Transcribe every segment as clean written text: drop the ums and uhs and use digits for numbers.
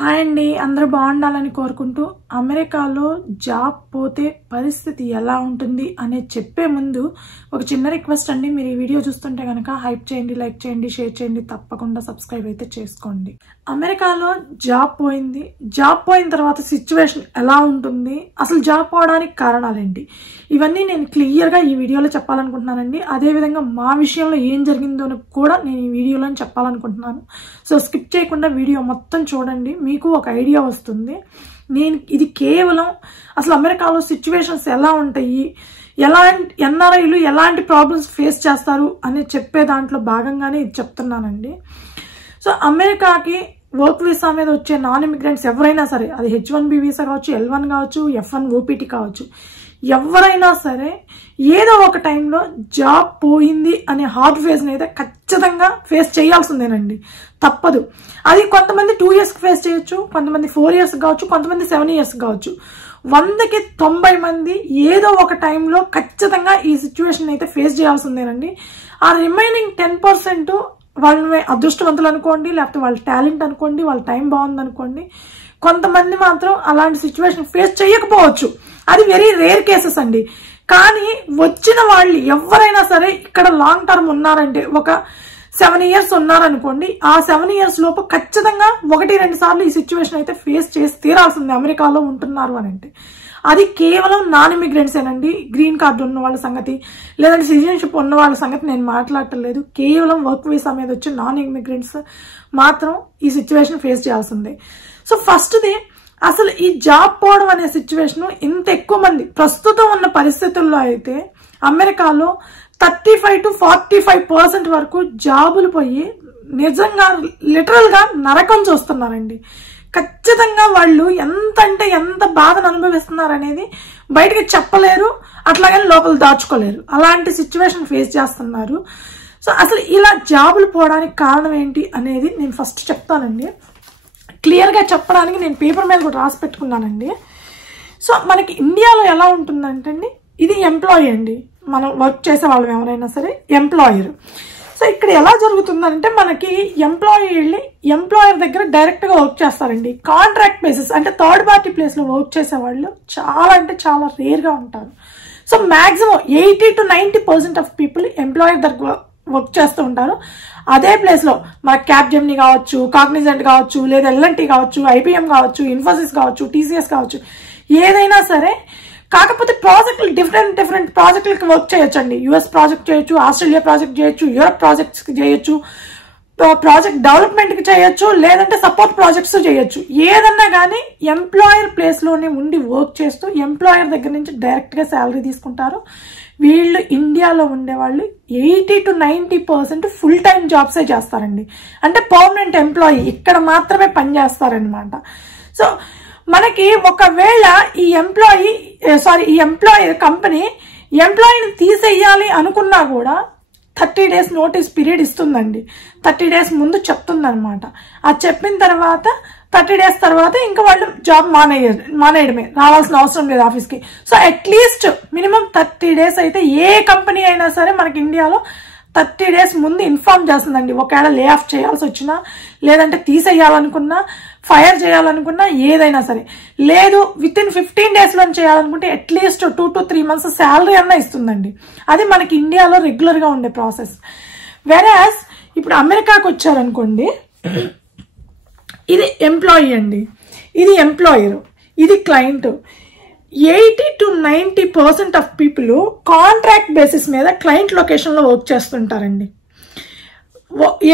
Hi అండి, అందరూ బాగుండాలని కోరుకుంటూ అమెరికాలో జాబ్ పోతే పరిస్థితి ఎలా ఉంటుంది అనేది చెప్పే ముందు ఒక చిన్న రిక్వెస్ట్ అండి. మీరు ఈ వీడియో చూస్తుంటే కనుక హైప్ చేయండి, లైక్ చేయండి, షేర్ చేయండి, తప్పకుండా సబ్స్క్రైబ్ అయితే చేసుకోండి. అమెరికాలో జాబ్ పోయింది. జాబ్ పోయిన తర్వాత సిచ్యువేషన్ ఎలా ఉంటుంది, అసలు జాబ్ పోవడానికి కారణాలేంటి, ఇవన్నీ నేను క్లియర్గా ఈ వీడియోలో చెప్పాలనుకుంటున్నానండి. అదేవిధంగా మా విషయంలో ఏం జరిగిందో కూడా నేను ఈ వీడియోలో చెప్పాలనుకుంటున్నాను. సో స్కిప్ చేయకుండా వీడియో మొత్తం చూడండి, మీకు ఒక ఐడియా వస్తుంది. నేను ఇది కేవలం అసలు అమెరికాలో సిచ్యువేషన్స్ ఎలా ఉంటాయి, ఎన్ఆర్ఐలు ఎలాంటి ప్రాబ్లమ్స్ ఫేస్ చేస్తారు అని చెప్పే దాంట్లో భాగంగానే ఇది చెప్తున్నానండి. సో అమెరికాకి వర్క్ వీసా మీద వచ్చే నాన్ ఇమిగ్రెంట్స్ ఎవరైనా సరే, అది H1B వీసా కావచ్చు, L1 కావచ్చు, F1 OPT కావచ్చు, ఎవరైనా సరే ఏదో ఒక టైంలో జాబ్ పోయింది అనే హార్డ్ ఫేజ్ని అయితే ఖచ్చితంగా ఫేస్ చేయాల్సిందేనండి, తప్పదు. అది కొంతమంది 2 years ఫేస్ చేయొచ్చు, కొంతమంది 4 years కావచ్చు, కొంతమంది 7 years కావచ్చు. 100కి 90 మంది ఏదో ఒక టైంలో ఖచ్చితంగా ఈ సిచ్యువేషన్ అయితే ఫేస్ చేయాల్సిందేనండి. ఆ రిమైనింగ్ 10% వాళ్ళని అదృష్టవంతులు అనుకోండి, లేకపోతే వాళ్ళ టాలెంట్ అనుకోండి, వాళ్ళ టైం బాగుంది అనుకోండి. కొంతమంది మాత్రం అలాంటి సిచ్యువేషన్ ఫేస్ చేయకపోవచ్చు, అది వెరీ రేర్ కేసెస్ అండి. కానీ వచ్చిన వాళ్ళు ఎవరైనా సరే ఇక్కడ లాంగ్ టర్మ్ ఉన్నారంటే, ఒక 7 years ఉన్నారనుకోండి, ఆ 7 years లోపు ఖచ్చితంగా 1-2 సార్లు ఈ సిచ్యువేషన్ అయితే ఫేస్ చేసి తీరాల్సింది అమెరికాలో ఉంటున్నారు అని అంటే. అది కేవలం నాన్ ఇమిగ్రెంట్సేనండి. గ్రీన్ కార్డు ఉన్న వాళ్ళ సంగతి, లేదంటే సిటిజన్షిప్ ఉన్న వాళ్ళ సంగతి నేను మాట్లాడటలేదు. కేవలం వర్క్ వీసా మీద వచ్చే నాన్ ఇమిగ్రెంట్స్ మాత్రం ఈ సిచ్యువేషన్ ఫేస్ చేయాల్సిందే. సో ఫస్ట్ది, అసలు ఈ జాబ్ పోవడం అనే సిచ్యువేషన్ ఇంత ఎక్కువ మంది ప్రస్తుతం ఉన్న పరిస్థితుల్లో అయితే అమెరికాలో 35 to 45% వరకు జాబులు పోయి నిజంగా లిటరల్ గా నరకం చూస్తున్నారండి. ఖచ్చితంగా వాళ్ళు ఎంత అంటే ఎంత బాధను అనుభవిస్తున్నారు అనేది బయటకి చెప్పలేరు, అట్లాగని లోపల దాచుకోలేరు. అలాంటి సిచ్యువేషన్ ఫేస్ చేస్తున్నారు. సో అసలు ఇలా జాబులు పోవడానికి కారణం ఏంటి అనేది నేను ఫస్ట్ చెప్తానండి. క్లియర్గా చెప్పడానికి నేను పేపర్ మీద కూడా రాసి పెట్టుకున్నానండి. సో మనకి ఇండియాలో ఎలా ఉంటుందంటే అండి, ఇది ఎంప్లాయీ అండి, మనం వర్క్ చేసే వాళ్ళు ఎవరైనా సరే ఎంప్లాయర్. సో ఇక్కడ ఎలా జరుగుతుందంటే, మనకి ఎంప్లాయీ వెళ్ళి ఎంప్లాయర్ దగ్గర డైరెక్ట్గా వర్క్ చేస్తారండి. కాంట్రాక్ట్ బేసిస్ అంటే థర్డ్ పార్టీ ప్లేస్లో వర్క్ చేసే వాళ్ళు చాలా అంటే చాలా రేర్గా ఉంటారు. So maximum 80 to 90% of people employer దగ్గర వర్క్ చేస్తూ ఉంటారు. అదే ప్లేస్లో మన క్యాప్జెమినీ కావచ్చు, కాగ్నిజెంట్ కావచ్చు, లేదా L&T కావచ్చు, IBM కావచ్చు, ఇన్ఫోసిస్ కావచ్చు, TCS కావచ్చు, ఏదైనా సరే. కాకపోతే ప్రాజెక్టులు డిఫరెంట్ ప్రాజెక్టులకి వర్క్ చేయొచ్చండి. US ప్రాజెక్ట్ చేయొచ్చు, ఆస్ట్రేలియా ప్రాజెక్ట్ చేయొచ్చు, యూరప్ ప్రాజెక్ట్స్కి చేయొచ్చు, ప్రాజెక్ట్ డెవలప్మెంట్కి చేయొచ్చు, లేదంటే సపోర్ట్ ప్రాజెక్ట్స్ చేయొచ్చు. ఏదన్నా కానీ ఎంప్లాయర్ ప్లేస్లోనే ఉండి వర్క్ చేస్తూ ఎంప్లాయర్ దగ్గర నుంచి డైరెక్ట్గా శాలరీ తీసుకుంటారు. వీళ్ళు ఇండియాలో ఉండేవాళ్ళు 80 to 90% ఫుల్ టైం జాబ్సే చేస్తారండి. అంటే పర్మనెంట్ ఎంప్లాయీ ఇక్కడ మాత్రమే పనిచేస్తారనమాట. సో మనకి ఒకవేళ ఈ ఎంప్లాయర్ కంపెనీ ఎంప్లాయీని తీసేయాలి అనుకున్నా కూడా 30 days నోటీస్ పీరియడ్ ఇస్తుందండి. 30 days ముందు చెప్తుందనమాట. అది చెప్పిన తర్వాత 30 days తర్వాత ఇంకా వాళ్ళు జాబ్ మానేయడమే, రావాల్సిన అవసరం లేదు ఆఫీస్కి. సో అట్లీస్ట్ మినిమం 30 days అయితే ఏ కంపెనీ అయినా సరే మనకి ఇండియాలో 30 days ముందు ఇన్ఫార్మ్ చేస్తుందండి. ఒకవేళ లే ఆఫ్ చేయాల్సి వచ్చినా, లేదంటే తీసేయాలనుకున్నా, ఫైర్ చేయాలనుకున్నా, ఏదైనా సరే. లేదు విత్ ఇన్ 15 daysలో చేయాలనుకుంటే అట్లీస్ట్ 2 to 3 months శాలరీ అన్నా ఇస్తుందండి. అది మనకి ఇండియాలో రెగ్యులర్గా ఉండే ప్రాసెస్. వెరాస్ ఇప్పుడు అమెరికాకి వచ్చారనుకోండి, ఇది ఎంప్లాయీ అండి, ఇది ఎంప్లాయర్, ఇది client. 80 to 90% of people contract basis మీద క్లయింట్ లొకేషన్లో వర్క్ చేస్తుంటారండి.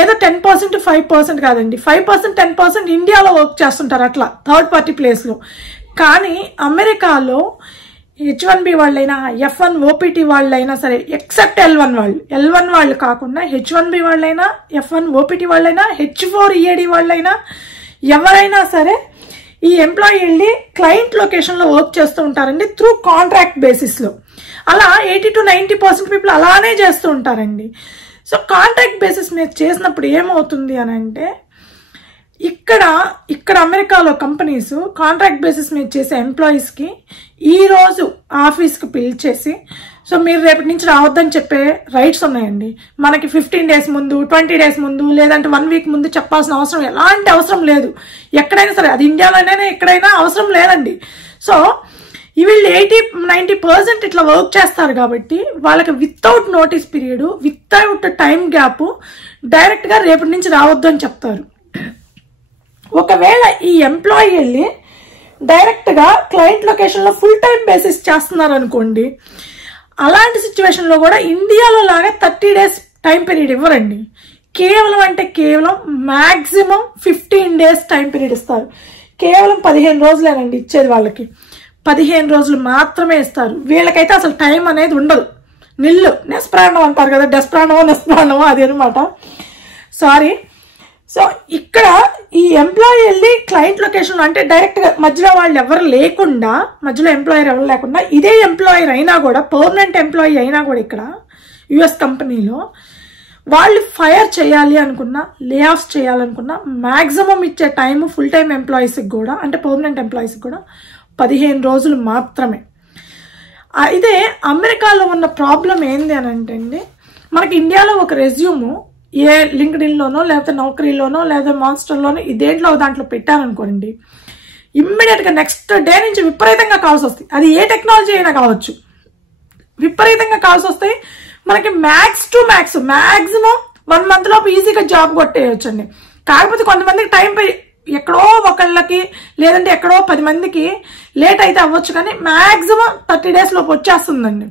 ఏదో 10% 5% కాదండి, 5% 10% ఇండియాలో వర్క్ చేస్తుంటారు అట్లా థర్డ్ పార్టీ ప్లేస్లో. కానీ అమెరికాలో H1B వాళ్ళైనా, F1 OPT వాళ్ళైనా సరే, ఎక్సెప్ట్ L1 వాళ్ళు కాకుండా H1B వాళ్ళైనా, F1 OPT వాళ్ళైనా, H4 EAD వాళ్ళైనా, ఎవరైనా సరే ఈ ఎంప్లాయీ వెళ్ళి క్లయింట్ లొకేషన్లో వర్క్ చేస్తూ ఉంటారండి త్రూ కాంట్రాక్ట్ బేసిస్లో. అలా 80 to 90% పీపుల్ అలానే చేస్తూ ఉంటారండి. సో కాంట్రాక్ట్ బేసిస్ మీద చేసినప్పుడు ఏమవుతుంది అని అంటే, ఇక్కడ అమెరికాలో కంపెనీస్ కాంట్రాక్ట్ బేసిస్ మీద చేసే ఎంప్లాయీస్కి ఈరోజు ఆఫీస్కి పిలిచేసి, సో మీరు రేపటి నుంచి రావద్దని చెప్పే రైట్స్ ఉన్నాయండి. మనకి 15 days ముందు, 20 days ముందు, లేదంటే 1 week ముందు చెప్పాల్సిన అవసరం ఎలాంటి అవసరం లేదు. ఎక్కడైనా సరే, అది ఇండియాలోనైనా ఎక్కడైనా అవసరం లేదండి. సో వీళ్ళు 80-90% ఇట్లా వర్క్ చేస్తారు కాబట్టి వాళ్ళకి without notice period, without time gap direct గా రేపటి నుంచి రావద్దు అని చెప్తారు. ఒకవేళ ఈ ఎంప్లాయీ వెళ్ళి డైరెక్ట్ గా క్లయింట్ లొకేషన్ లో ఫుల్ టైం బేసిస్ చేస్తున్నారు అనుకోండి, అలాంటి సిచ్యువేషన్ లో కూడా ఇండియాలో లాగా 30 days టైం పీరియడ్ ఇవ్వరండి. కేవలం మాక్సిమం 15 days టైం పీరియడ్ ఇస్తారు. కేవలం 15 రోజులేనండి ఇచ్చేది. వాళ్ళకి 15 రోజులు మాత్రమే ఇస్తారు. వీళ్ళకైతే అసలు టైం అనేది ఉండదు. నిల్లు నెస్ప్రాణం అంటారు కదా, నెస్ప్రాణం అది అనమాట. సారీ. సో ఇక్కడ ఈ ఎంప్లాయీ వెళ్ళి క్లయింట్ లొకేషన్ అంటే డైరెక్ట్ గా మధ్యలో వాళ్ళు ఎవరు లేకుండా, మధ్యలో ఎంప్లాయర్ ఎవరు లేకుండా, ఇదే ఎంప్లాయర్ అయినా కూడా, పర్మనెంట్ ఎంప్లాయీ అయినా కూడా ఇక్కడ యుఎస్ కంపెనీలో వాళ్ళు ఫైర్ చేయాలి అనుకున్నా, లే ఆఫ్ చేయాలనుకున్నా మాక్సిమం ఇచ్చే టైం ఫుల్ టైం ఎంప్లాయీస్కి కూడా, అంటే పర్మనెంట్ ఎంప్లాయీస్కి కూడా 15 రోజులు మాత్రమే. అయితే అమెరికాలో ఉన్న ప్రాబ్లం ఏంది అని అంటే అండి, మనకి ఇండియాలో ఒక రెజ్యూము ఏ లింక్డ్ఇన్ లోనో లేకపోతే నౌకరీలోనో లేదా మాన్స్టర్లోనో దేంట్లో దాంట్లో పెట్టారనుకోండి, ఇమ్మీడియట్ గా నెక్స్ట్ డే నుంచి విపరీతంగా కాల్స్ వస్తాయి. అది ఏ టెక్నాలజీ అయినా కావచ్చు, విపరీతంగా కాల్స్ వస్తాయి. మనకి మాక్సిమం 1 month లోపు ఈజీగా జాబ్ కొట్టేయచ్చండి. కాకపోతే కొంతమందికి టైం ఎక్కడో ఒకళ్ళకి లేదంటే ఎక్కడో 10 మందికి లేట్ అయితే అవ్వచ్చు, కానీ మాక్సిమం 30 days లోపు వచ్చేస్తుందండి.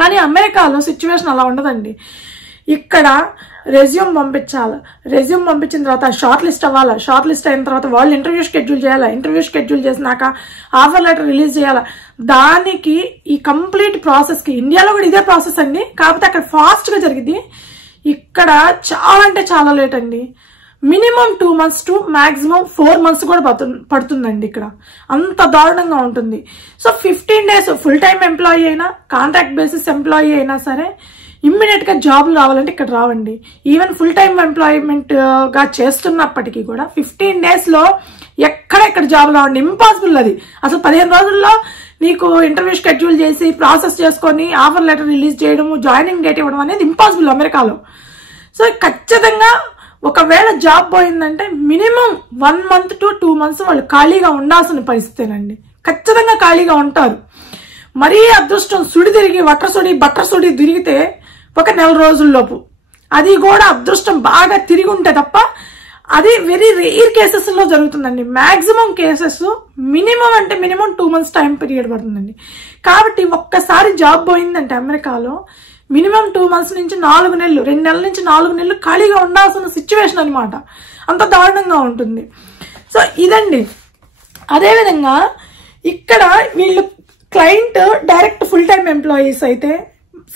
కానీ అమెరికాలో సిచ్యువేషన్ అలా ఉండదండి. ఇక్కడ రెజ్యూమ్ పంపించాలి, రెజ్యూమ్ పంపించిన తర్వాత షార్ట్ లిస్ట్ అవ్వాలి, షార్ట్ లిస్ట్ అయిన తర్వాత వాళ్ళు ఇంటర్వ్యూ షెడ్యూల్ చేయాలి, ఇంటర్వ్యూ షెడ్యూల్ చేసినాక ఆఫర్ లెటర్ రిలీజ్ చేయాలి. దానికి ఈ కంప్లీట్ ప్రాసెస్ కి, ఇండియాలో కూడా ఇదే ప్రాసెస్ అండి, కాకపోతే అక్కడ ఫాస్ట్ గా జరిగింది. ఇక్కడ చాలా అంటే చాలా లేట్ అండి. Minimum 2 months to maximum 4 months కూడా పడుతుందండి. ఇక్కడ అంత దారుణంగా ఉంటుంది. So 15 days full time employee అయినా, కాంట్రాక్ట్ బేసిస్ ఎంప్లాయీ అయినా సరే ఇమ్మీడియట్ గా జాబ్లు రావాలంటే ఇక్కడ రావండి. ఈవెన్ ఫుల్ టైం ఎంప్లాయ్మెంట్ గా చేస్తున్నప్పటికీ కూడా 15 days లో ఎక్కడ జాబ్ రావండి, ఇంపాసిబుల్. అది అసలు 15 రోజుల్లో నీకు ఇంటర్వ్యూ షెడ్యూల్ చేసి ప్రాసెస్ చేసుకొని ఆఫర్ లెటర్ రిలీజ్ చేయడం, జాయినింగ్ డేట్ ఇవ్వడం అనేది ఇంపాసిబుల్ అమెరికాలో. సో ఖచ్చితంగా ఒకవేళ జాబ్ పోయిందంటే మినిమం 1 month to 2 months వాళ్ళు ఖాళీగా ఉండాల్సిన పరిస్థితేనండి. ఖచ్చితంగా ఖాళీగా ఉంటారు. మరీ అదృష్టం సుడి తిరిగి బట్టర్ సుడి తిరిగితే 1 నెల రోజుల్లోపు, అది కూడా అదృష్టం బాగా తిరిగి ఉంటే తప్ప, అది వెరీ రేర్ కేసెస్ లో జరుగుతుందండి. మాక్సిమం కేసెస్ మినిమం అంటే మినిమం 2 months టైం పీరియడ్ పడుతుందండి. కాబట్టి ఒక్కసారి జాబ్ పోయిందంటే అమెరికాలో మినిమం 2 months నుంచి 4 నెలలు, 2 నెలల నుంచి 4 నెలలు ఖాళీగా ఉండాల్సిన సిచ్యువేషన్ అనమాట. అంత దారుణంగా ఉంటుంది. సో ఇదండి. అదేవిధంగా ఇక్కడ వీళ్ళు client direct full time employees అయితే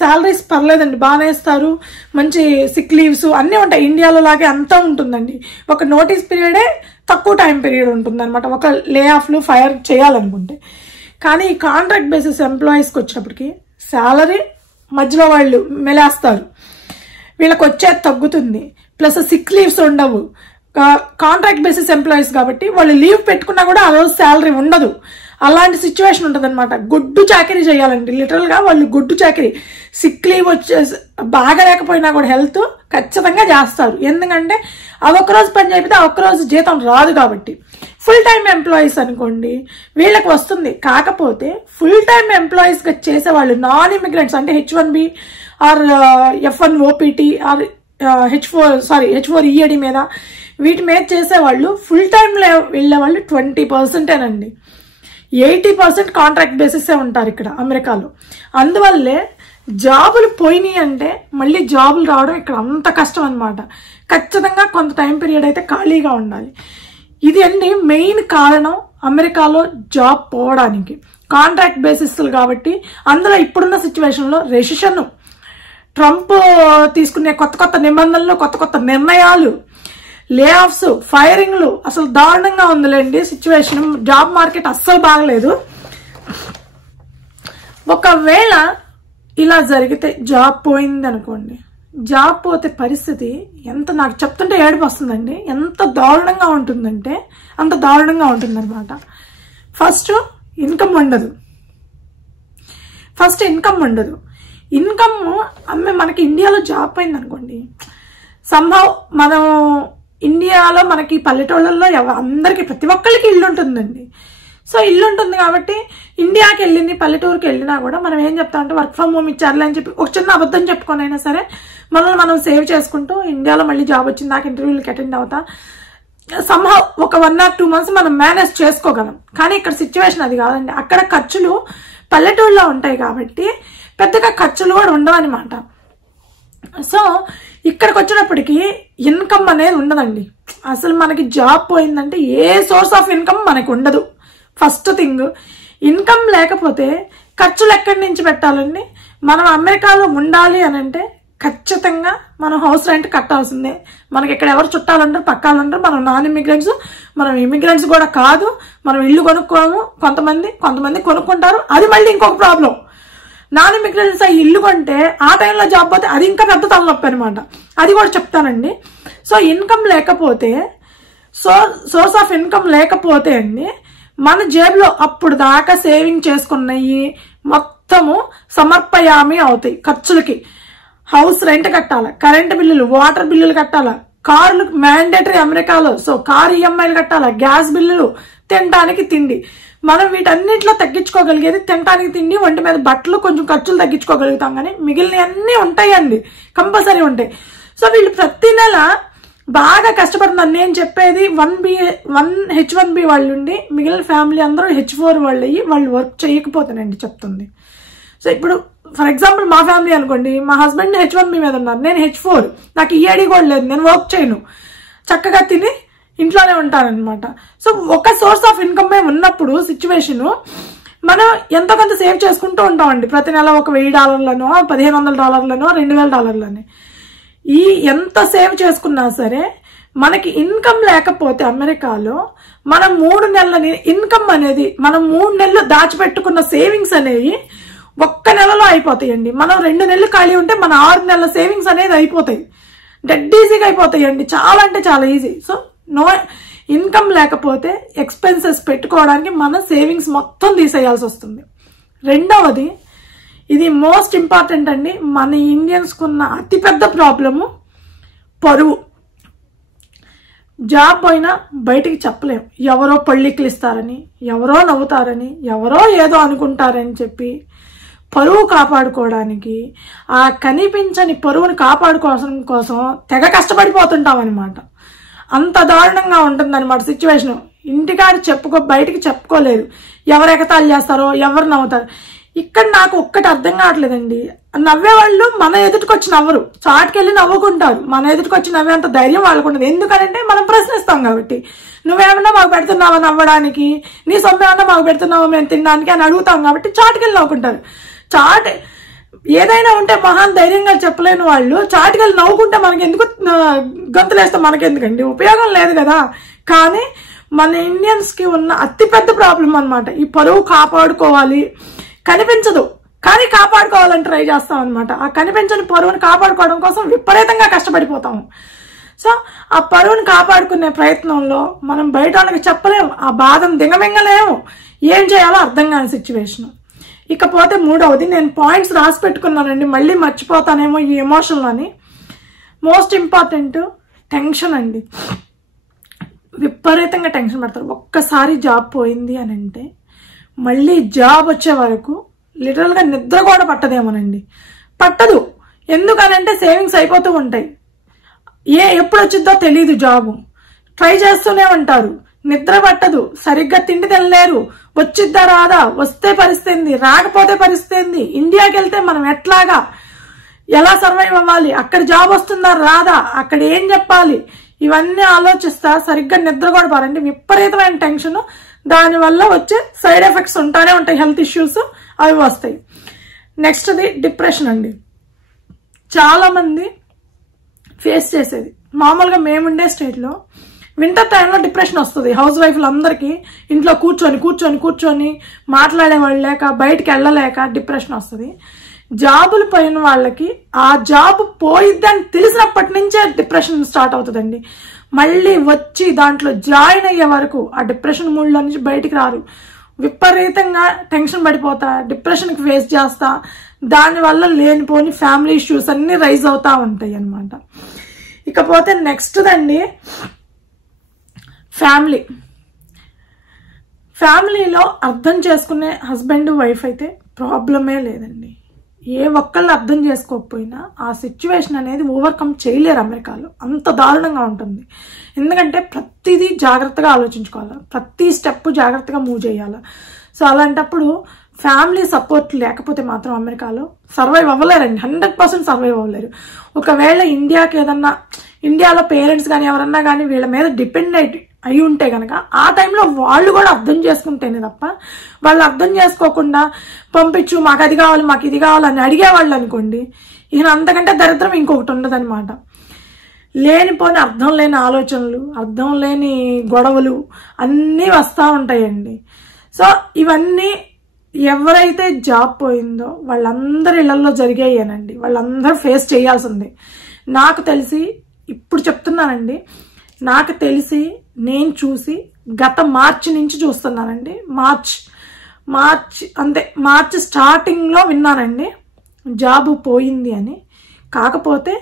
శాలరీస్ పర్లేదండి, బాగానే ఇస్తారు. మంచి సిక్ లీవ్స్ అన్నీ ఉంటాయి. ఇండియాలో లాగే అంతా ఉంటుందండి. ఒక నోటీస్ పీరియడే తక్కువ టైం పీరియడ్ ఉంటుంది అనమాట, ఒక లే ఆఫ్లు ఫైర్ చేయాలనుకుంటే. కానీ ఈ కాంట్రాక్ట్ బేసిస్ ఎంప్లాయీస్కి వచ్చినప్పటికీ శాలరీ మధ్యలో వాళ్ళు మెలేస్తారు, వీళ్ళకి వచ్చేది తగ్గుతుంది, ప్లస్ సిక్ లీవ్స్ ఉండవు. కాంట్రాక్ట్ బేసిస్ ఎంప్లాయీస్ కాబట్టి వాళ్ళు లీవ్ పెట్టుకున్నా కూడా ఆ రోజు శాలరీ ఉండదు. అలాంటి సిచ్యువేషన్ ఉంటుంది అనమాట. గుడ్డు చాకరీ చేయాలండి, లిటరల్ గా వాళ్ళు గుడ్డు చాకరీ. సిక్ లీవ్ బాగా లేకపోయినా కూడా హెల్త్ ఖచ్చితంగా చేస్తారు. ఎందుకంటే ఆ ఒక్కరోజు పని చేపితే ఆ ఒక్కరోజు జీతం రాదు కాబట్టి. ఫుల్ టైం ఎంప్లాయీస్ అనుకోండి వీళ్ళకి వస్తుంది. కాకపోతే ఫుల్ టైం ఎంప్లాయీస్ గా చేసే వాళ్ళు నాన్ ఇమిగ్రెంట్స్ అంటే H1B are F1 OPT are H4 EAD మీద, వీటి మీద చేసేవాళ్ళు ఫుల్ టైంలో వెళ్ళే వాళ్ళు 20%ఏనండి. 80% కాంట్రాక్ట్ బేసిస్ ఉంటారు ఇక్కడ అమెరికాలో. అందువల్లే జాబులు పోయినాయి అంటే మళ్ళీ జాబులు రావడం ఇక్కడ అంత కష్టం అనమాట. ఖచ్చితంగా కొంత టైం పీరియడ్ అయితే ఖాళీగా ఉండాలి. ఇది అండి మెయిన్ కారణం అమెరికాలో జాబ్ పోవడానికి, కాంట్రాక్ట్ బేసిస్ కాబట్టి. అందులో ఇప్పుడున్న సిచ్యువేషన్ లో రెసిషన్, ట్రంప్ తీసుకునే కొత్త నిబంధనలు, కొత్త నిర్ణయాలు, లే ఆఫ్స్, ఫైరింగ్లు, అసలు దారుణంగా ఉందిలేండి సిచ్యువేషన్. జాబ్ మార్కెట్ అస్సలు బాగలేదు. ఒకవేళ ఇలా జరిగితే జాబ్ పోయింది అనుకోండి, జాబ్ పోతే పరిస్థితి ఎంత, నాకు చెప్తుంటే ఏడుపు వస్తుందండి. ఎంత దారుణంగా ఉంటుందంటే అంత దారుణంగా ఉంటుందన్నమాట. ఫస్ట్ ఇన్కమ్ ఉండదు. ఫస్ట్ ఇన్కమ్ ఉండదు. ఇన్కమ్ మనకి ఇండియాలో జాబ్ పోయింది అనుకోండి, సంభవ్ మనం ఇండియాలో మనకి పల్లెటూళ్ళల్లో అందరికి ప్రతి ఒక్కరికి ఇల్లు ఉంటుందండి. సో ఇల్లు ఉంటుంది కాబట్టి ఇండియాకి వెళ్ళింది పల్లెటూరుకి వెళ్ళినా కూడా మనం ఏం చెప్తామంటే వర్క్ ఫ్రమ్ హోమ్ ఇచ్చారులే అని చెప్పి ఒక చిన్న అబద్ధం చెప్పుకొని అయినా సరే మనల్ని మనం సేవ్ చేసుకుంటూ ఇండియాలో మళ్ళీ జాబ్ వచ్చింది నాకు ఇంటర్వ్యూలకి అటెండ్ అవుతా సంభవ్ ఒక 1 or 2 months మనం మేనేజ్ చేసుకోగలం. కానీ ఇక్కడ సిచ్యువేషన్ అది కాదండి. అక్కడ ఖర్చులు పల్లెటూరులో ఉంటాయి కాబట్టి పెద్దగా ఖర్చులు కూడా ఉండవు అనమాట. సో ఇక్కడికి వచ్చినప్పటికీ ఇన్కమ్ అనేది ఉండదండి. అసలు మనకి జాబ్ పోయిందంటే ఏ సోర్స్ ఆఫ్ ఇన్కమ్ మనకు ఉండదు. ఫస్ట్ థింగ్, ఇన్కమ్ లేకపోతే ఖర్చులు ఎక్కడి నుంచి పెట్టాలండి? మనం అమెరికాలో ఉండాలి అని అంటే ఖచ్చితంగా మనం హౌస్ రెంట్ కట్టాల్సిందే. మనకి ఇక్కడ ఎవరు చుట్టాలంటారు, పక్కాలంటారు. మనం నాన్ ఇమిగ్రెంట్స్, మనం ఇమిగ్రెంట్స్ కూడా కాదు. మనం ఇల్లు కొనుక్కోము. కొంతమంది కొనుక్కుంటారు. అది మళ్ళీ ఇంకొక ప్రాబ్లం. నాన్ ఇమిగ్రెంట్స్ ఆ ఇల్లు కొంటే ఆ టైంలో జాబ్ పోతే అది ఇంకా పెద్ద తలనొప్పి అనమాట. అది కూడా చెప్తానండి. సో ఇన్కమ్ లేకపోతే, సోర్స్ ఆఫ్ ఇన్కమ్ లేకపోతే అండి మన జేబులో అప్పుడు దాకా సేవింగ్ చేసుకున్నవి మొత్తము సమర్పయామి అవుతాయి ఖర్చులకి. హౌస్ రెంట్ కట్టాలి, కరెంట్ బిల్లులు, వాటర్ బిల్లులు కట్టాలా, కార్లు మ్యాండేటరీ అమెరికాలో. సో కార్ ఈఎంఐలు కట్టాలా, గ్యాస్ బిల్లులు, తినడానికి తిండి. మనం వీటన్నిటిలో తగ్గించుకోగలిగేది తినడానికి తిండి, ఒంటి మీద బట్టలు, కొంచెం ఖర్చులు తగ్గించుకోగలుగుతాం. కానీ మిగిలిన అన్ని ఉంటాయండి, కంపల్సరీ ఉంటాయి. సో వీళ్ళు ప్రతి నెల బాగా కష్టపడుతున్నారు. నేను చెప్పేది 1 H1B వాళ్ళు ఉండి మిగిలిన ఫ్యామిలీ అందరూ H4 వాళ్ళు అయ్యి వాళ్ళు వర్క్ చేయకపోతేనండి చెప్తుంది. సో ఇప్పుడు ఫర్ ఎగ్జాంపుల్ మా ఫ్యామిలీ అనుకోండి, మా హస్బెండ్ H1B మీద ఉన్నారు, నేను H4, నాకు ఈఏడి కూడా లేదు, నేను వర్క్ చేయను, చక్కగా తిని ఇంట్లోనే ఉంటానన్నమాట. సో ఒక సోర్స్ ఆఫ్ ఇన్కమ్ ఉన్నప్పుడు సిచ్యువేషన్ మనం ఎంతో కొంత సేవ్ చేసుకుంటూ ఉంటామండి. ప్రతి నెల ఒక $1000, $1500, $2000. ఈ ఎంత సేవ్ చేసుకున్నా సరే మనకి ఇన్కమ్ లేకపోతే అమెరికాలో మనం 3 నెలల ఇన్కమ్ అనేది, మనం 3 నెలలు దాచిపెట్టుకున్న సేవింగ్స్ అనేవి ఒక్క నెలలో అయిపోతాయండి. మనం 2 నెలలు ఖాళీ ఉంటే మన 6 నెలల సేవింగ్స్ అనేది అయిపోతాయి. డెడ్ ఈజీగా అయిపోతాయండి, చాలా అంటే చాలా ఈజీ. సో నో ఇన్కమ్ లేకపోతే ఎక్స్పెన్సెస్ పెట్టుకోవడానికి మన సేవింగ్స్ మొత్తం తీసేయాల్సి వస్తుంది. రెండవది, ఇది మోస్ట్ ఇంపార్టెంట్ అండి, మన ఇండియన్స్కి ఉన్న అతిపెద్ద ప్రాబ్లము పరువు. జాబ్ పోయినా బయటికి చెప్పలేం. ఎవరో పళ్ళికిలు ఇస్తారని, ఎవరో నవ్వుతారని, ఎవరో ఏదో అనుకుంటారని చెప్పి పరువు కాపాడుకోవడానికి, ఆ కనిపించని పరువుని కాపాడుకోవడం కోసం తెగ కష్టపడిపోతుంటాం అనమాట. అంత దారుణంగా ఉంటుందన్నమాట సిచ్యువేషన్. ఇంటికాడ బయటికి చెప్పుకోలేరు. ఎవరు ఎగతాళి చేస్తారో, ఎవరు నవ్వుతారు. ఇక్కడ నాకు ఒక్కటి అర్థం కావట్లేదండి, నవ్వేవాళ్ళు మన ఎదుటికొచ్చి నవ్వరు, చాటుకెళ్ళి నవ్వుకుంటారు. మన ఎదుటికొచ్చి నవ్వేంత ధైర్యం వాళ్ళకు ఉండదు. ఎందుకంటే మనం ప్రశ్నిస్తాం కాబట్టి. నువ్వేమన్నా మాకు పెడుతున్నావా నవ్వడానికి, నీ సొమ్మేమన్నా మాకు పెడుతున్నావా మేము తినడానికి అని అడుగుతాం కాబట్టి చాటుకెళ్ళి నవ్వుకుంటారు. ఏదైనా ఉంటే మహాన్ ధైర్యంగా చెప్పలేని వాళ్ళు చాటుకెళ్ళి నవ్వుకుంటే మనకి ఎందుకు, గంతులేస్తే మనకెందుకండి, ఉపయోగం లేదు కదా. కానీ మన ఇండియన్స్ కి ఉన్న అతిపెద్ద ప్రాబ్లం అనమాట ఈ పరువు. కాపాడుకోవాలి, కనిపించదు కానీ కాపాడుకోవాలని ట్రై చేస్తాం అనమాట. ఆ కనిపించని పరువుని కాపాడుకోవడం కోసం విపరీతంగా కష్టపడిపోతాము. సో ఆ పరువుని కాపాడుకునే ప్రయత్నంలో మనం బయట వాళ్ళకి చెప్పలేము, ఆ బాధను దిగమింగలేము, ఏం చేయాలో అర్థం కాని సిచ్యువేషన్. ఇకపోతే మూడవది, నేను పాయింట్స్ రాసి పెట్టుకున్నానండి, మళ్ళీ మర్చిపోతానేమో ఈ ఎమోషన్లో అని. మోస్ట్ ఇంపార్టెంట్ టెన్షన్ అండి. విపరీతంగా టెన్షన్ పడతారు. ఒక్కసారి జాబ్ పోయింది అని అంటే మళ్ళీ జాబ్ వచ్చే వరకు లిటరల్గా నిద్ర కూడా పట్టదేమోనండి. పట్టదు. ఎందుకనంటే సేవింగ్స్ అయిపోతూ ఉంటాయి. ఎప్పుడు వచ్చిద్దో తెలీదు. జాబు ట్రై చేస్తూనే ఉంటారు, నిద్ర పట్టదు, సరిగ్గా తిండి తినలేరు. వచ్చిద్దా రాదా, వస్తే పరిస్థితి, రాకపోతే పరిస్థితి, ఇండియాకి వెళ్తే మనం ఎలా సర్వైవ్ అవ్వాలి, అక్కడ జాబ్ వస్తుందా రాదా, అక్కడ ఏం చెప్పాలి, ఇవన్నీ ఆలోచిస్తా సరిగ్గా నిద్ర కూడా పడండి. విపరీతమైన టెన్షన్, దానివల్ల వచ్చే సైడ్ ఎఫెక్ట్స్ ఉంటానే ఉంటాయి, హెల్త్ ఇష్యూస్ అవి వస్తాయి. నెక్స్ట్ది డిప్రెషన్ అండి. చాలా మంది ఫేస్ చేసేది. మామూలుగా మేముండే స్టేట్లో వింటర్ టైంలో డిప్రెషన్ వస్తుంది. హౌస్ వైఫ్లు అందరికీ ఇంట్లో కూర్చొని మాట్లాడేవాళ్ళు లేక, బయటికి వెళ్ళలేక డిప్రెషన్ వస్తుంది. జాబులు పోయిన వాళ్ళకి ఆ జాబ్ పోయిద్దని తెలిసినప్పటి నుంచే డిప్రెషన్ స్టార్ట్ అవుతుందండి. మళ్ళీ వచ్చి దాంట్లో జాయిన్ అయ్యే వరకు ఆ డిప్రెషన్ మూడ్లో నుంచి బయటికి రారు. విపరీతంగా టెన్షన్ పడిపోతా, డిప్రెషన్కి ఫేస్ చేస్తా, దానివల్ల లేనిపోని ఫ్యామిలీ ఇష్యూస్ అన్నీ రైజ్ అవుతూ ఉంటాయి అన్నమాట. ఇకపోతే నెక్స్ట్ అండి, ఫ్యామిలీలో అర్థం చేసుకునే హస్బెండ్ వైఫ్ అయితే ప్రాబ్లమే లేదండి. ఏ ఒక్కళ్ళు అర్థం చేసుకోకపోయినా ఆ సిచ్యువేషన్ అనేది ఓవర్కమ్ చేయలేరు అమెరికాలో. అంత దారుణంగా ఉంటుంది. ఎందుకంటే ప్రతిదీ జాగ్రత్తగా ఆలోచించుకోవాలి, ప్రతి స్టెప్ జాగ్రత్తగా మూవ్ చేయాలి. సో అలాంటప్పుడు ఫ్యామిలీ సపోర్ట్ లేకపోతే మాత్రం అమెరికాలో సర్వైవ్ అవ్వలేరండి, 100% సర్వైవ్ అవ్వలేరు. ఒకవేళ ఇండియాలో పేరెంట్స్ కానీ ఎవరన్నా కానీ వీళ్ళ మీద డిపెండ్ అయి ఉంటే కనుక ఆ టైంలో వాళ్ళు కూడా అర్థం చేసుకుంటేనే తప్ప, వాళ్ళు అర్థం చేసుకోకుండా పంపించు మాకు అది కావాలి మాకు ఇది కావాలని అడిగేవాళ్ళు అనుకోండి, ఈయన అంతకంటే దరిద్రం ఇంకొకటి ఉండదన్నమాట. లేనిపోని అర్థం లేని ఆలోచనలు, అర్థం లేని గొడవలు అన్నీ వస్తూ ఉంటాయండి. సో ఇవన్నీ ఎవరైతే జాబ్ పోయిందో వాళ్ళందరి ఇళ్లలో జరిగాయేనండి, వాళ్ళందరూ ఫేస్ చేయాల్సిందే. నాకు తెలిసి ఇప్పుడు చెప్తున్నానండి, నాకు తెలిసి నేను చూసి గత మార్చి నుంచి చూస్తున్నానండి. మార్చ్ స్టార్టింగ్లో విన్నానండి జాబ్ పోయింది అని. కాకపోతే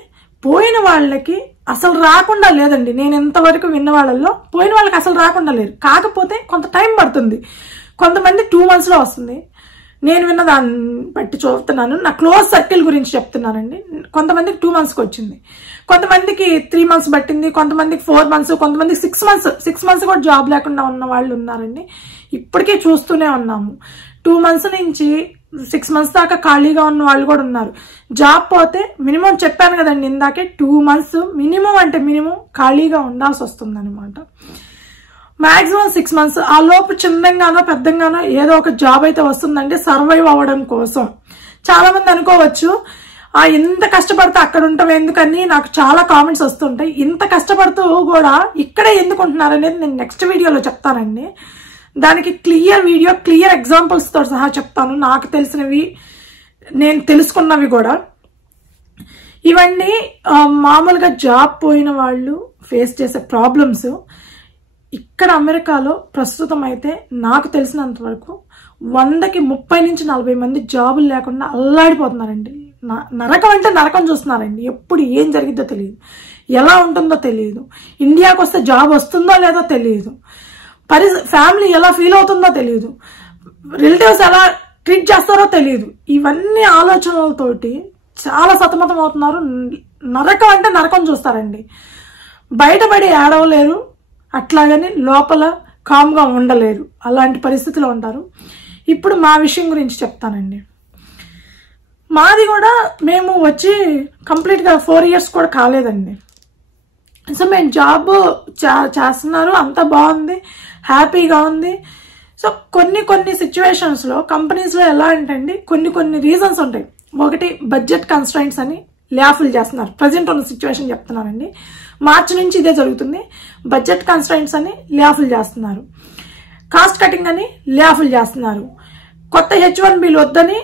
పోయిన వాళ్ళకి అసలు రాకుండా లేదండి. నేను ఎంతవరకు విన్న వాళ్ళల్లో పోయిన వాళ్ళకి అసలు రాకుండా లేరు. కాకపోతే కొంత టైం పడుతుంది. కొంతమంది 2 monthsలో వస్తుంది. నేను విన్న దాన్ని బట్టి చూస్తున్నాను, నా క్లోజ్ సర్కిల్ గురించి చెప్తున్నానండి. కొంతమందికి 2 monthsకి వచ్చింది, కొంతమందికి 3 months పట్టింది, కొంతమందికి 4 months, కొంతమందికి 6 months కూడా జాబ్ లేకుండా ఉన్న వాళ్ళు ఉన్నారండి. ఇప్పటికే చూస్తూనే ఉన్నాము. 2 months నుంచి 6 months దాకా ఖాళీగా ఉన్న వాళ్ళు కూడా ఉన్నారు. జాబ్ పోతే మినిమం చెప్పాను కదండి ఇందాకే, 2 months మినిమం అంటే మినిమం ఖాళీగా ఉండాల్సి వస్తుంది అనమాట. Maximum 6 months. ఆ లోపు చిన్నగానో పెద్దగానో ఏదో ఒక జాబ్ అయితే వస్తుందండి సర్వైవ్ అవ్వడం కోసం. చాలా మంది అనుకోవచ్చు ఇంత కష్టపడితే అక్కడ ఉంటాం ఎందుకని, నాకు చాలా కామెంట్స్ వస్తుంటాయి. ఇంత కష్టపడుతూ కూడా ఇక్కడే ఎందుకు ఉంటున్నారు అనేది నేను నెక్స్ట్ వీడియోలో చెప్తానండి. దానికి క్లియర్ ఎగ్జాంపుల్స్ తో సహా చెప్తాను, నాకు తెలిసినవి నేను తెలుసుకున్నవి కూడా. ఇవన్నీ మామూలుగా జాబ్ పోయిన వాళ్ళు ఫేస్ చేసే ప్రాబ్లమ్స్. ఇక్కడ అమెరికాలో ప్రస్తుతం అయితే నాకు తెలిసినంత వరకు 100కి 30 నుంచి 40 మంది జాబులు లేకుండా అల్లాడిపోతున్నారండి. నరకం అంటే నరకం చూస్తున్నారండి. ఎప్పుడు ఏం జరిగిద్దో తెలియదు, ఎలా ఉంటుందో తెలియదు, ఇండియాకి వస్తే జాబ్ వస్తుందో లేదో తెలియదు, ఫ్యామిలీ ఎలా ఫీల్ అవుతుందో తెలియదు, రిలేటివ్స్ ఎలా ట్రీట్ చేస్తారో తెలియదు. ఇవన్నీ ఆలోచనలతోటి చాలా సతమతం అవుతున్నారు. నరకం అంటే నరకం చూస్తారండి. బయటపడి ఏడవలేరు, అట్లాగని లోపల కామ్గా ఉండలేరు. అలాంటి పరిస్థితిలో ఉంటారు. ఇప్పుడు మా విషయం గురించి చెప్తానండి. మాది కూడా మేము వచ్చి కంప్లీట్గా 4 years కూడా కాలేదండి. సో మేము జాబ్ చేస్తున్నారు, అంతా బాగుంది, హ్యాపీగా ఉంది. సో కొన్ని సిచ్యువేషన్స్లో కంపెనీస్లో ఎలా అంటే కొన్ని రీజన్స్ ఉంటాయి. ఒకటి బడ్జెట్ కన్స్ట్రైంట్స్ అని లేఆఫ్లు చేస్తున్నారు. ప్రజెంట్ ఉన్న సిచ్యువేషన్ చెప్తున్నానండి. మార్చి నుంచి ఇదే జరుగుతుంది. బడ్జెట్ కన్స్ట్రైంట్స్ అని లేఆఫ్లు చేస్తున్నారు, కాస్ట్ కటింగ్ అని లేఆఫ్లు చేస్తున్నారు, కొత్త H1Bలు వద్దని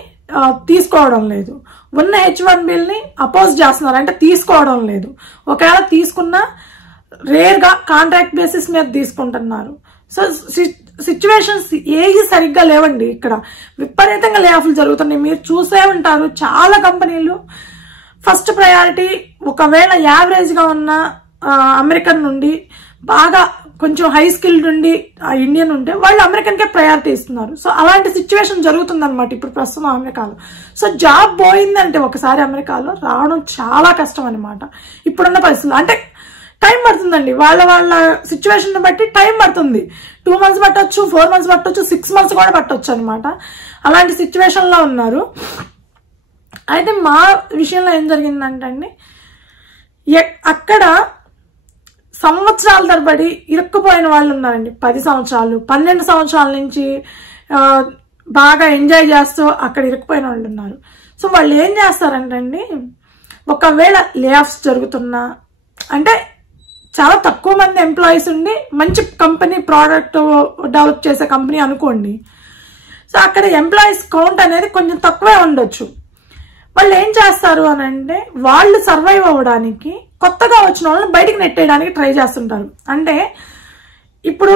తీసుకోవడం లేదు, ఉన్న H1Bని అపోజ్ చేస్తున్నారు, అంటే తీసుకోవడం లేదు. ఒకవేళ తీసుకున్నా రేర్గా కాంట్రాక్ట్ బేసిస్ మీద తీసుకుంటున్నారు. సో సిచ్యువేషన్స్ ఏవి సరిగ్గా లేవండి. ఇక్కడ విపరీతంగా లేఆఫ్లు జరుగుతున్నాయి. మీరు చూసే ఉంటారు చాలా కంపెనీలు ఫస్ట్ ప్రయారిటీ ఒకవేళ యావరేజ్గా ఉన్న అమెరికన్ నుండి బాగా కొంచెం హై స్కిల్డ్ ఉండి ఇండియన్ ఉంటే వాళ్ళు అమెరికన్కే ప్రయారిటీ ఇస్తున్నారు. సో అలాంటి సిచ్యువేషన్ జరుగుతుందన్నమాట ఇప్పుడు ప్రస్తుతం అమెరికాలో. సో జాబ్ పోయిందంటే ఒకసారి అమెరికాలో రావడం చాలా కష్టం అనమాట ఇప్పుడున్న పరిస్థితుల్లో. అంటే టైం పడుతుందండి, వాళ్ళ సిచ్యువేషన్ బట్టి టైం పడుతుంది. 2 months పట్టొచ్చు, 4 months పట్టొచ్చు, 6 months కూడా పట్టొచ్చు అనమాట. అలాంటి సిచ్యువేషన్లో ఉన్నారు. అయితే మా విషయంలో ఏం జరిగిందంటే అండి, అక్కడ సంవత్సరాల తరబడి ఇరుక్కుపోయిన వాళ్ళు ఉన్నారండి. 10 సంవత్సరాలు 12 సంవత్సరాల నుంచి బాగా ఎంజాయ్ చేస్తూ అక్కడ ఇరుక్కుపోయిన వాళ్ళు ఉన్నారు. సో వాళ్ళు ఏం చేస్తారంటే అండి, ఒకవేళ లే ఆఫ్స్ జరుగుతున్నా, అంటే చాలా తక్కువ మంది ఎంప్లాయీస్ ఉండి మంచి కంపెనీ ప్రోడక్ట్ డెవలప్ చేసే కంపెనీ అనుకోండి. సో అక్కడ ఎంప్లాయీస్ కౌంట్ అనేది కొంచెం తక్కువే ఉండొచ్చు. వాళ్ళు ఏం చేస్తారు అని అంటే, వాళ్ళు సర్వైవ్ అవ్వడానికి కొత్తగా వచ్చిన వాళ్ళని బయటికి నెట్టేయడానికి ట్రై చేస్తుంటారు. అంటే ఇప్పుడు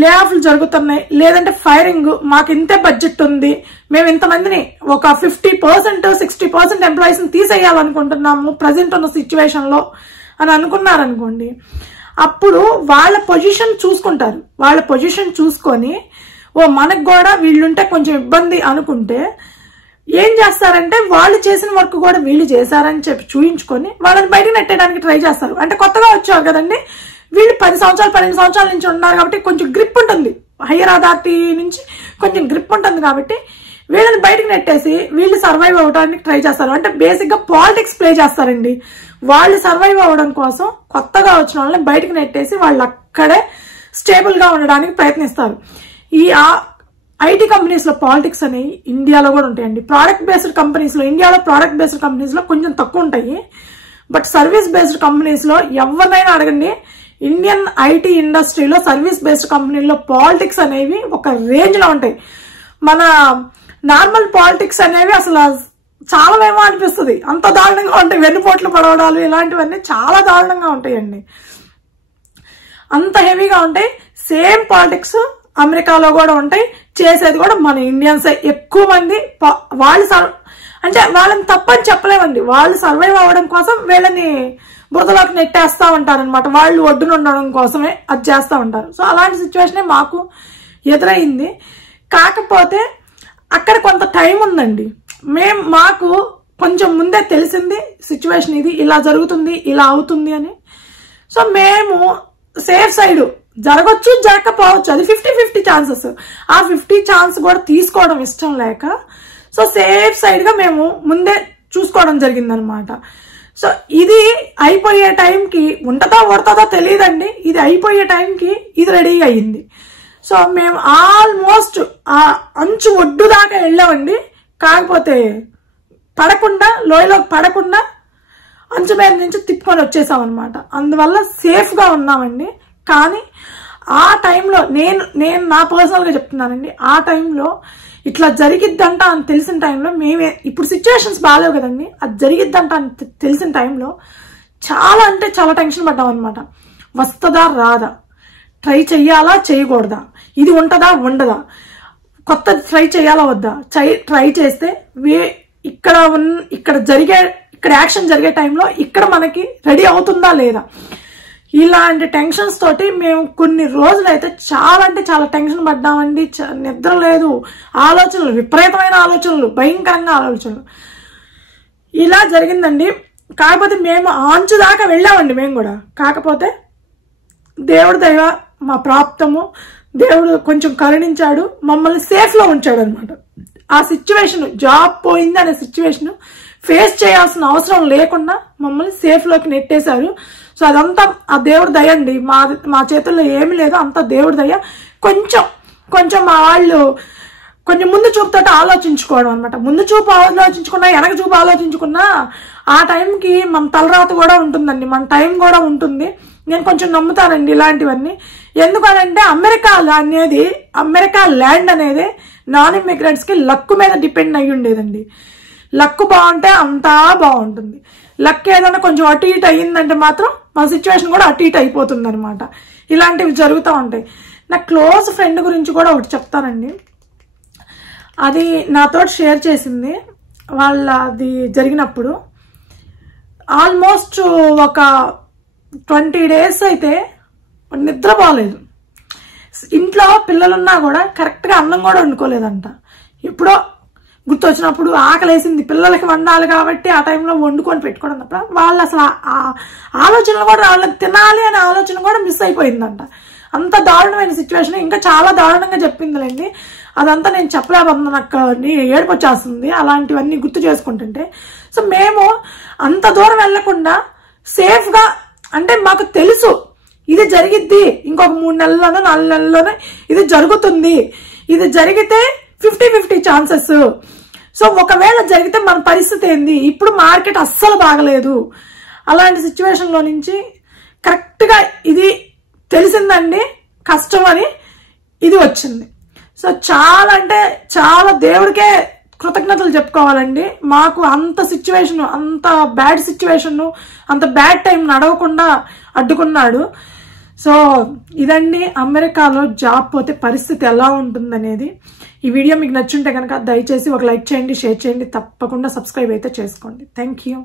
లే ఆఫ్లు జరుగుతున్నాయి, లేదంటే ఫైరింగ్, మాకు ఇంతే బడ్జెట్ ఉంది, మేము ఇంతమందిని ఒక 50% 60% ఎంప్లాయీస్ ని తీసేయాలనుకుంటున్నాము ప్రజెంట్ ఉన్న సిచ్యువేషన్ లో అని అనుకున్నారనుకోండి, అప్పుడు వాళ్ళ పొజిషన్ చూసుకుంటారు. వాళ్ళ పొజిషన్ చూసుకొని మనకు కూడా వీళ్ళుంటే కొంచెం ఇబ్బంది అనుకుంటే ఏం చేస్తారంటే వాళ్ళు చేసిన వర్క్ కూడా వీళ్ళు చేశారని చెప్పి చూయించుకొని వాళ్ళని బయటకు నెట్టడానికి ట్రై చేస్తారు. అంటే కొత్తగా వచ్చారు కదండి వీళ్ళు 10 సంవత్సరాలు 12 సంవత్సరాల నుంచి ఉన్నారు కాబట్టి కొంచెం గ్రిప్ ఉంటుంది, హయ్యర్ అథారిటీ నుంచి కొంచెం గ్రిప్ ఉంటుంది కాబట్టి వీళ్ళని బయటకు నెట్టేసి వీళ్ళు సర్వైవ్ అవడానికి ట్రై చేస్తారు. అంటే బేసిక్ గా పాలిటిక్స్ ప్లే చేస్తారండి. వాళ్ళు సర్వైవ్ అవ్వడం కోసం కొత్తగా వచ్చిన వాళ్ళని బయటకు నెట్టేసి వాళ్ళు అక్కడే స్టేబుల్ గా ఉండడానికి ప్రయత్నిస్తారు. ఈ ఐటీ కంపెనీస్ లో పాలిటిక్స్ అనేవి ఇండియాలో కూడా ఉంటాయండి. ప్రోడక్ట్ బేస్డ్ కంపెనీస్ లో, ఇండియాలో ప్రోడక్ట్ బేస్డ్ కంపెనీస్ లో కొంచెం తక్కువ ఉంటాయి, బట్ సర్వీస్ బేస్డ్ కంపెనీస్ లో ఎవరినైనా అడగండి, ఇండియన్ ఐటీ ఇండస్ట్రీలో సర్వీస్ బేస్డ్ కంపెనీలో పాలిటిక్స్ అనేవి ఒక రేంజ్ లో ఉంటాయి. మన నార్మల్ పాలిటిక్స్ అనేవి అసలు చాలా ఏమో అనిపిస్తుంది, అంత దారుణంగా ఉంటాయి. వెన్నుపోట్లు పడవడాలు ఇలాంటివన్నీ చాలా దారుణంగా ఉంటాయండి, అంత హెవీగా ఉంటాయి. సేమ్ పాలిటిక్స్ అమెరికాలో కూడా ఉంటాయి, చేసేది కూడా మన ఇండియన్స్ ఎక్కువ మంది. వాళ్ళు అంటే వాళ్ళని తప్పని చెప్పలేమండి, వాళ్ళు సర్వైవ్ అవ్వడం కోసం వీళ్ళని బురదలోకి నెట్టేస్తా ఉంటారు అనమాట. వాళ్ళు ఒడ్డున ఉండడం కోసమే అది చేస్తూ ఉంటారు. సో అలాంటి సిచ్యువేషనే మాకు ఎదురైంది. కాకపోతే అక్కడ కొంత టైం ఉందండి. మాకు కొంచెం ముందే తెలిసింది సిచ్యువేషన్ ఇది ఇలా జరుగుతుంది, ఇలా అవుతుంది అని. సో మేము సేఫ్ సైడ్ జరగచ్చు జరగకపోవచ్చు, అది 50-50 ఛాన్సెస్. ఆ 50 ఛాన్స్ కూడా తీసుకోవడం ఇష్టం లేక సో సేఫ్ సైడ్ గా మేము ముందే చూసుకోవడం జరిగిందనమాట. సో ఇది అయిపోయే టైంకి ఉంటుందో ఉడతాదో తెలియదండి, ఇది అయిపోయే టైంకి ఇది రెడీగా అయ్యింది. సో మేము ఆల్మోస్ట్ ఆ అంచు ఒడ్డు దాకా వెళ్ళామండి. కాకపోతే పడకుండా, లోయలోకి పడకుండా అంచు మీద నుంచి తిప్పుకొని వచ్చేసాం అనమాట. అందువల్ల సేఫ్ గా ఉన్నామండి. కానీ ఆ టైంలో నేను నా పర్సనల్ గా చెప్తున్నానండి, ఆ టైంలో ఇట్లా జరిగిద్దంట అని తెలిసిన టైంలో మేమే, ఇప్పుడు సిచ్యువేషన్స్ బాగాలేవు కదండి, అది జరిగిద్దంట అని తెలిసిన టైంలో చాలా అంటే చాలా టెన్షన్ పడ్డాం అనమాట. వస్తుందా రాదా, ట్రై చెయ్యాలా చేయకూడదా, ఇది ఉంటుందా ఉండదా, కొత్త ట్రై చేయాలా వద్దా, ట్రై చేస్తే ఇక్కడ యాక్షన్ జరిగే టైంలో ఇక్కడ మనకి రెడీ అవుతుందా లేదా, ఇలాంటి టెన్షన్స్ తోటి మేము కొన్ని రోజులు అయితే చాలా అంటే చాలా టెన్షన్ పడ్డామండి. నిద్ర లేదు, ఆలోచనలు, విపరీతమైన ఆలోచనలు, భయంకరంగా ఆలోచనలు, ఇలా జరిగిందండి. కాకపోతే మేము ఆంచు దాకా వెళ్ళామండి మేము కూడా. కాకపోతే దేవుడి దయ, మా ప్రాప్తము, దేవుడు కొంచెం కరుణించాడు, మమ్మల్ని సేఫ్ లో ఉంచాడు అనమాట. ఆ సిచ్యువేషన్, జాబ్ పోయింది అనే సిచ్యువేషన్ ఫేస్ చేయాల్సిన అవసరం లేకుండా మమ్మల్ని సేఫ్ లోకి నెట్టేశారు. సో అదంతా ఆ దేవుడి దయ అండి, మా చేతుల్లో ఏమి లేదు, అంతా దేవుడి దయ. కొంచెం మా వాళ్ళు కొంచెం ముందు చూపుతో ఆలోచించుకోవడం అనమాట. ముందు చూపు ఆలోచించుకున్నా, వెనక చూపు ఆలోచించుకున్నా ఆ టైంకి మన తలరాత కూడా ఉంటుందండి, మన టైం కూడా ఉంటుంది. నేను కొంచెం నమ్ముతానండి ఇలాంటివన్నీ. ఎందుకనంటే అమెరికా ల్యాండ్ అనేది నాన్ ఇమిగ్రెంట్స్ కి లక్ మీద డిపెండ్ అయ్యి ఉండేదండి. లక్ బాగుంటే అంతా బాగుంటుంది, లక్ ఏదైనా కొంచెం అటు ఇటు అయ్యిందంటే మాత్రం మా సిచ్యువేషన్ కూడా అటు ఇటు అయిపోతుంది అనమాట. ఇలాంటివి జరుగుతూ ఉంటాయి. నా క్లోజ్ ఫ్రెండ్ గురించి కూడా ఒకటి చెప్తానండి. అది నాతో షేర్ చేసింది. అది జరిగినప్పుడు ఆల్మోస్ట్ ఒక 20 days అయితే నిద్ర బాగలేదు. ఇంట్లో పిల్లలున్నా కూడా కరెక్ట్గా అన్నం కూడా వండుకోలేదంట. ఎప్పుడో గుర్తొచ్చినప్పుడు ఆకలేసింది, పిల్లలకి వండాలి కాబట్టి ఆ టైంలో వండుకొని పెట్టుకోవడం తప్ప వాళ్ళు అసలు ఆ ఆలోచనలు కూడా, వాళ్ళకి తినాలి అనే ఆలోచన కూడా మిస్ అయిపోయిందంట. అంత దారుణమైన సిచ్యువేషన్. ఇంకా చాలా దారుణంగా చెప్పిందిలేండి, అదంతా నేను చెప్పలేకపోతున్నా, నాకు ఏడుపు వచ్చేస్తుంది అలాంటివన్నీ గుర్తు చేసుకుంటుంటే. సో మేము అంత దూరం వెళ్లకుండా సేఫ్ గా, అంటే మాకు తెలుసు ఇది జరిగిద్ది, ఇంకొక 3 నెలల్లోనో 4 నెలల్లోనో ఇది జరుగుతుంది, ఇది జరిగితే 50-50 ఛాన్సెస్. సో ఒకవేళ జరిగితే మన పరిస్థితి ఏంది, ఇప్పుడు మార్కెట్ అస్సలు బాగలేదు. అలాంటి సిచ్యువేషన్ లో నుంచి కరెక్ట్ గా ఇది తెలిసిందండి, కష్టం అని ఇది వచ్చింది. సో చాలా అంటే చాలా దేవుడికే కృతజ్ఞతలు చెప్పుకోవాలండి. మాకు అంత సిచ్యువేషన్, అంత బ్యాడ్ సిచ్యువేషన్, అంత బ్యాడ్ టైం నడవకుండా అడ్డుకున్నాడు. సో ఇదండి అమెరికాలో జాబ్ పోతే పరిస్థితి ఎలా ఉంటుందనేది. ఈ వీడియో మీకు నచ్చుంటే కనుక దయచేసి ఒక లైక్ చేయండి, షేర్ చేయండి, తప్పకుండా సబ్స్క్రైబ్ అయితే చేసుకోండి. Thank you.